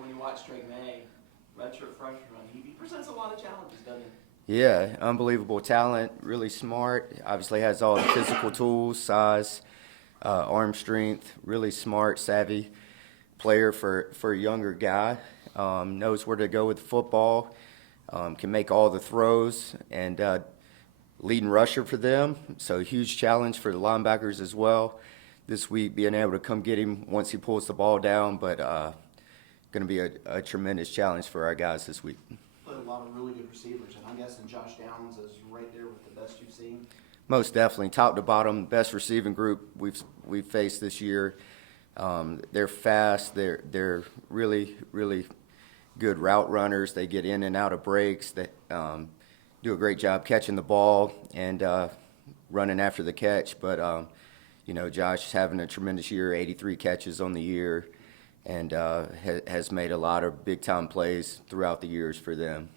when you watch Drake Maye, redshirt freshman, he presents a lot of challenges, doesn't he? Yeah, unbelievable talent, really smart. Obviously has all the physical tools, size, arm strength, really smart, savvy player for a younger guy. Knows where to go with football, can make all the throws, and leading rusher for them. So huge challenge for the linebackers as well this week, being able to come get him once he pulls the ball down, but going to be a tremendous challenge for our guys this week. Played a lot of really good receivers, and I'm guessing Josh Downs is right there with the best you've seen. Most definitely, top to bottom, best receiving group we've faced this year. They're fast. They're really good route runners. They get in and out of breaks. They do a great job catching the ball and running after the catch. But Josh is having a tremendous year, 83 catches on the year, and has made a lot of big time plays throughout the years for them.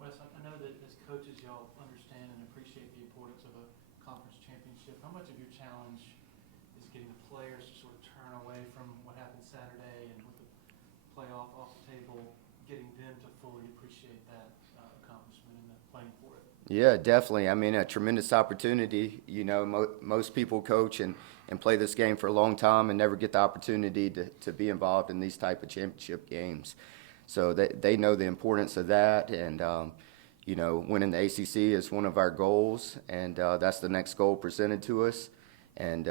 Wes, I know that as coaches, y'all understand and appreciate the importance of a conference championship. How much of your challenge is getting the players to sort of turn away from what happened Saturday and with the playoff off the table, getting them to fully appreciate that accomplishment and playing for it? Yeah, definitely. I mean, a tremendous opportunity. Most people coach and play this game for a long time and never get the opportunity to be involved in these type of championship games. So they know the importance of that, and winning the ACC is one of our goals, and that's the next goal presented to us. And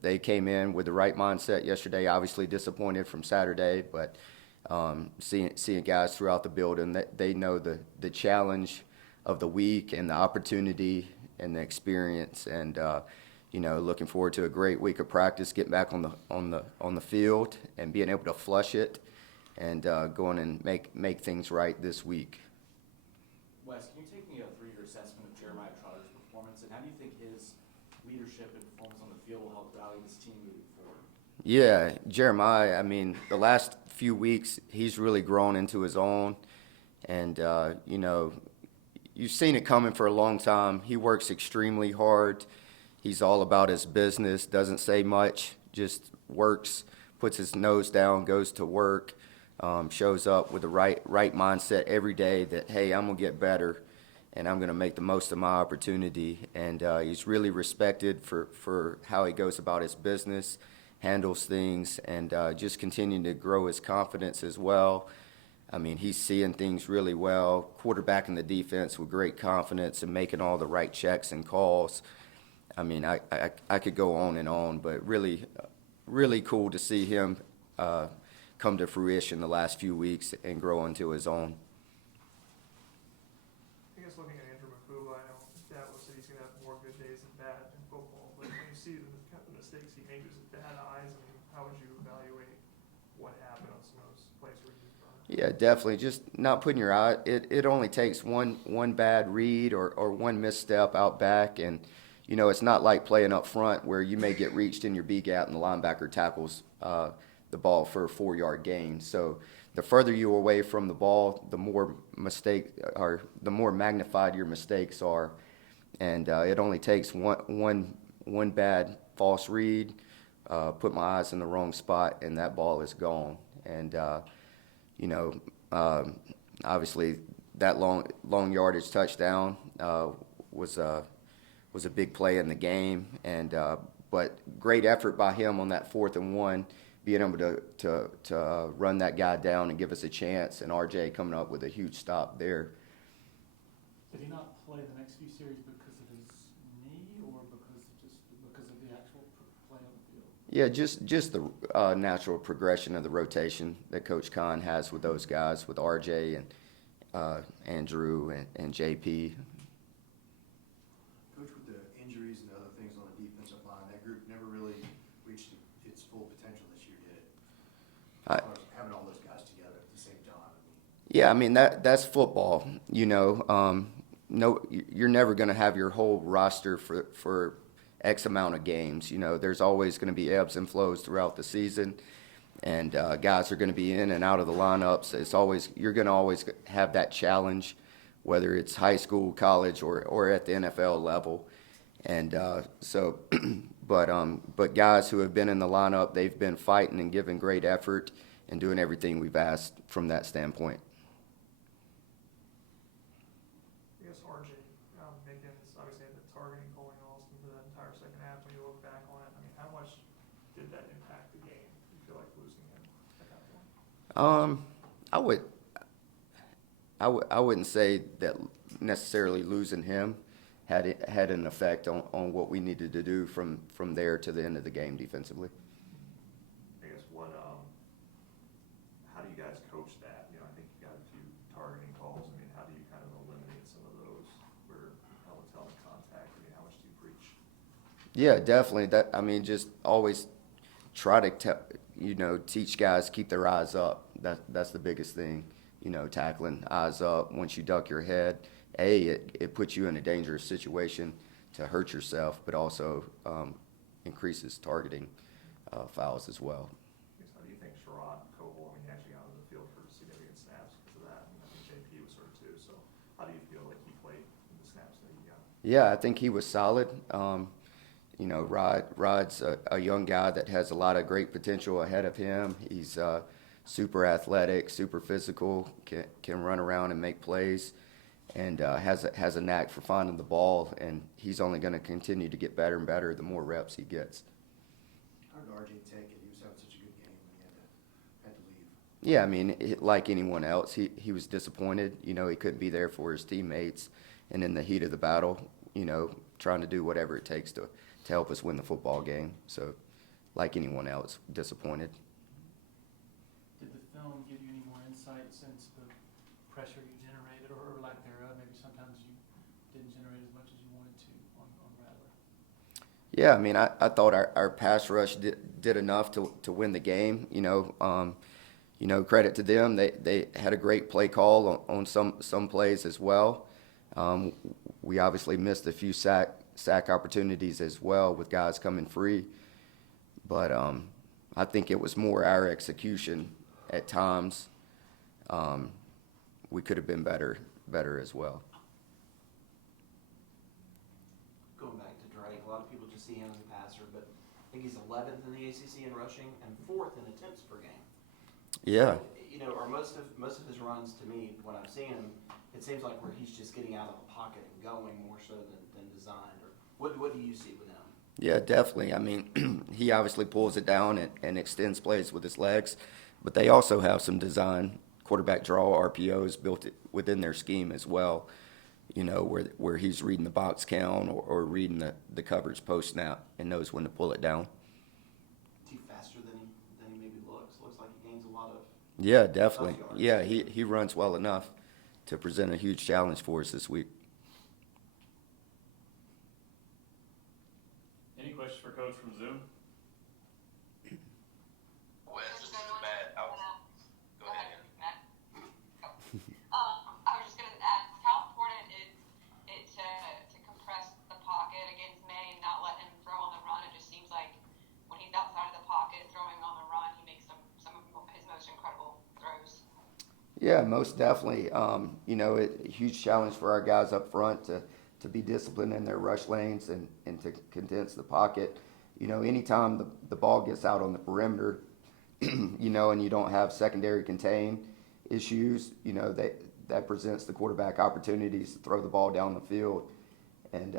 they came in with the right mindset yesterday. Obviously disappointed from Saturday, but seeing guys throughout the building, they know the challenge of the week and the opportunity and the experience, and looking forward to a great week of practice, getting back on the field and being able to flush it and going and make things right this week. Wes, can you take me through your assessment of Jeremiah Trotter's performance, and how do you think his leadership and performance on the field will help rally this team moving forward? Yeah, Jeremiah, I mean, the last few weeks, he's really grown into his own, and, you've seen it coming for a long time. He works extremely hard. He's all about his business, doesn't say much, just works, puts his nose down, goes to work, shows up with the right mindset every day that, hey, I'm going to get better and I'm going to make the most of my opportunity. And he's really respected for how he goes about his business, handles things, and just continuing to grow his confidence as well. I mean, he's seeing things really well, quarterbacking the defense with great confidence and making all the right checks and calls. I mean, I could go on, but really cool to see him come to fruition the last few weeks and grow into his own. I guess looking at Andrew Mukuba, I know Dad will say he's going to have more good days than bad in football, but when you see the mistakes he makes with bad eyes, I mean, how would you evaluate what happened on some of those plays where he's run? Yeah, definitely. Just not putting your eye. It only takes one bad read or one misstep out back, and it's not like playing up front where you may get reached in your B gap and the linebacker tackles the ball for a 4-yard gain. So the further you away from the ball, the more the more magnified your mistakes are, and it only takes one bad false read, put my eyes in the wrong spot, and that ball is gone. And obviously that long yardage touchdown was a big play in the game, and but great effort by him on that 4th and 1, being able to run that guy down and give us a chance, and RJ coming up with a huge stop there. Did he not play the next few series because of his knee, or because of the actual play on the field? Yeah, just the natural progression of the rotation that Coach Kahn has with those guys, with RJ and Andrew and JP. Coach, with the injuries and the other things on the defensive line, that group never really reached its full potential this year, did it? As far as having all those guys together at the same time. Yeah, I mean that's football. No, you're never going to have your whole roster for X amount of games. There's always going to be ebbs and flows throughout the season, and guys are going to be in and out of the lineups. You're going to always have that challenge, whether it's high school, college, or at the NFL level. And but guys who have been in the lineup, they've been fighting and giving great effort and doing everything we've asked from that standpoint. I guess RJ Mickens obviously had the targeting calling Austin for that entire second half. When you look back on it, I mean, how much did that impact the game? Do you feel like losing him at that point? I wouldn't say that necessarily losing him had an effect on what we needed to do from there to the end of the game defensively. I guess how do you guys coach that? You know, I think you got a few targeting calls. I mean, how do you kind of eliminate some of those where helmet's helmet contact? I mean, how much do you preach? Yeah, definitely. Just always try to teach guys keep their eyes up. That's the biggest thing. Tackling eyes up. Once you duck your head, it puts you in a dangerous situation to hurt yourself, but also increases targeting fouls as well. How do you think Sherrod Covil, he actually got on the field for significant snaps because of that, and I think JP was hurt too. So how do you feel like he played in the snaps that he got? Yeah, I think he was solid. Rod's a young guy that has a lot of great potential ahead of him. He's super athletic, super physical, can run around and make plays, and has a knack for finding the ball. And he's only going to continue to get better and better the more reps he gets. How did RJ take it? He was having such a good game when he had to leave. Yeah, like anyone else, he was disappointed. He couldn't be there for his teammates, and in the heat of the battle, trying to do whatever it takes to help us win the football game. So, like anyone else, disappointed. Did the film give you any more insight since the pressure you generated, or lack thereof? Maybe sometimes you didn't generate as much as you wanted to on Rattler. Yeah, I thought our pass rush did enough to win the game. Credit to them. They had a great play call on some plays as well. We obviously missed a few sack opportunities as well with guys coming free. But I think it was more our execution at times. We could have been better as well. Going back to Drake, a lot of people just see him as a passer, but I think he's 11th in the ACC in rushing and 4th in attempts per game. Yeah. So, or most of his runs, to me, when I've seen him, it seems like where he's just getting out of the pocket and going more so than designed. Or what do you see with him? Yeah, definitely. He obviously pulls it down and extends plays with his legs, but they also have some design quarterback draw RPOs built within their scheme as well, where he's reading the box count or reading the coverage post snap and knows when to pull it down. Is he faster than he maybe looks? Looks like he gains a lot of... Yeah, definitely. Yeah, he runs well enough to present a huge challenge for us this week. Any questions for Coach from Zoom? Wes, this is Matt. Go ahead, Matt. I was just going to ask, how important is it to compress the pocket against Maye and not let him throw on the run? It just seems like when he's outside of the pocket throwing on the run, he makes some of his most incredible throws. Yeah, most definitely. A huge challenge for our guys up front to be disciplined in their rush lanes and to condense the pocket. Anytime the ball gets out on the perimeter, and you don't have secondary contain issues, that presents the quarterback opportunities to throw the ball down the field. And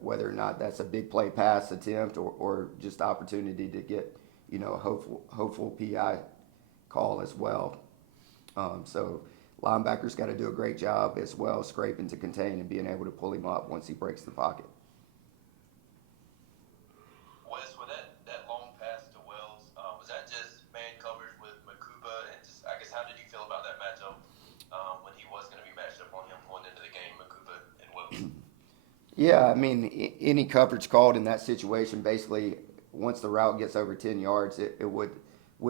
whether or not that's a big play pass attempt or just opportunity to get, a hopeful PI call as well. So linebackers got to do a great job as well, scraping to contain and being able to pull him up once he breaks the pocket. Wes, with that long pass to Wells, was that just man coverage with Mukuba? And just, I guess, how did you feel about that matchup when he was going to be matched up on him going into the game, Mukuba and Wells? Yeah, any coverage called in that situation, basically, once the route gets over 10 yards, it would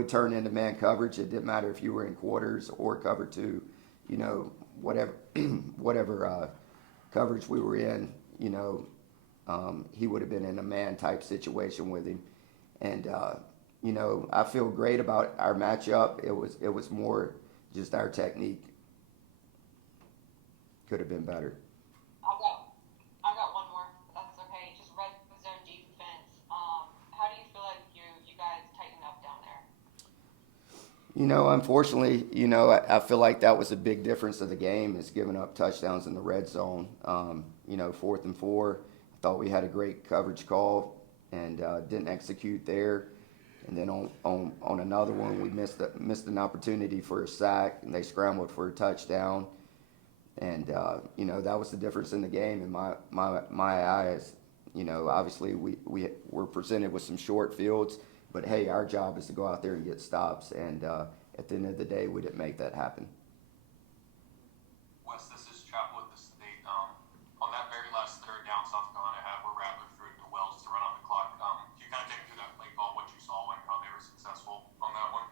turn into man coverage. It didn't matter if you were in quarters or cover two, whatever coverage we were in, he would have been in a man type situation with him. And, I feel great about our matchup. It was more just our technique. Could have been better. I got one more, if that's okay. Just red zone defense. How do you feel like you guys tighten up down there? Unfortunately, I feel like that was a big difference of the game is giving up touchdowns in the red zone. 4th and 4, I thought we had a great coverage call and didn't execute there. And then on another one, we missed an opportunity for a sack, and they scrambled for a touchdown. And that was the difference in the game in my eyes. Obviously we were presented with some short fields, but hey, our job is to go out there and get stops. And at the end of the day, we didn't make that happen. Wes, this is Chapel at the state. On that very last third down South Carolina had where Rattler threw it to Wells to run on the clock, can you kind of take me through that play call, what you saw and how they were successful on that one?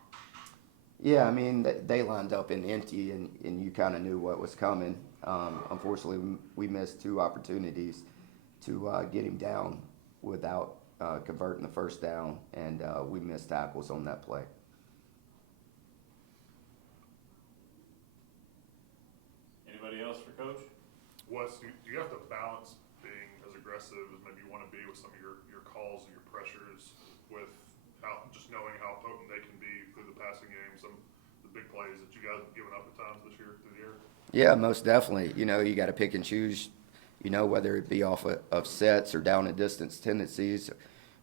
Yeah, I mean, they lined up in empty, and you kind of knew what was coming. Unfortunately, we missed 2 opportunities to get him down without converting the first down, and we missed tackles on that play. Anybody else for Coach? Wes, do you have to balance being as aggressive as maybe you want to be with some of your calls and your pressures with just knowing how potent they can be through the passing game, some of the big plays that you guys have given up at times this year through the air? Yeah, most definitely. You got to pick and choose, whether it be off of sets or down and distance tendencies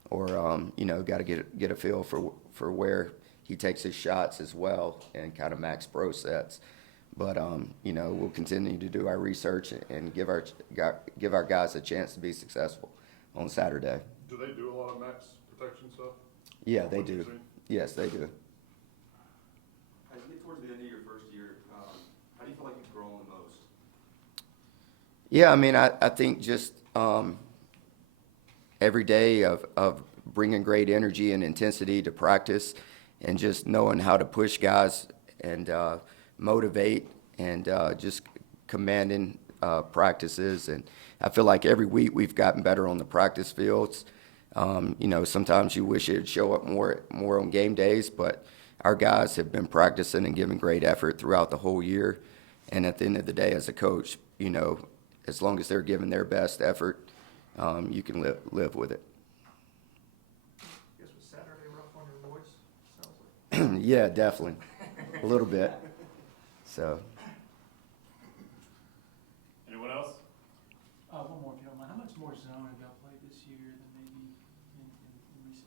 or, got to get a feel for where he takes his shots as well and kind of max pro sets. But, we'll continue to do our research and give our guys a chance to be successful on Saturday. Do they do a lot of max protection stuff? Yeah, they do. Yes, they do. As you get towards the end of your first year, how do you feel like you've grown the most? Yeah, I mean, I think just every day of bringing great energy and intensity to practice and just knowing how to push guys and motivate and just commanding practices. And I feel like every week we've gotten better on the practice fields. Sometimes you wish it'd show up more on game days, but our guys have been practicing and giving great effort throughout the whole year. And at the end of the day, as a coach, as long as they're giving their best effort, you can live with it. I guess was Saturday rough on your voice? Sounds like. Yeah, definitely. A little bit. So. Anyone else? One more if you don't mind. How much more zone have y'all played this year than maybe in recent years?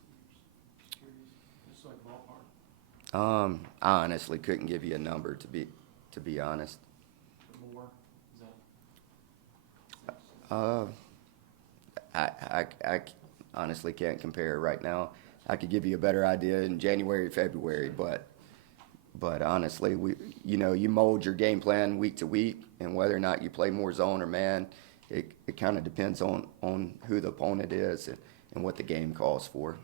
Just curious. Just like ballpark. I honestly couldn't give you a number to be honest. More? Is that? I honestly can't compare right now. I could give you a better idea in January, February, but honestly, you mold your game plan week to week, and whether or not you play more zone or man, it kind of depends on who the opponent is and what the game calls for.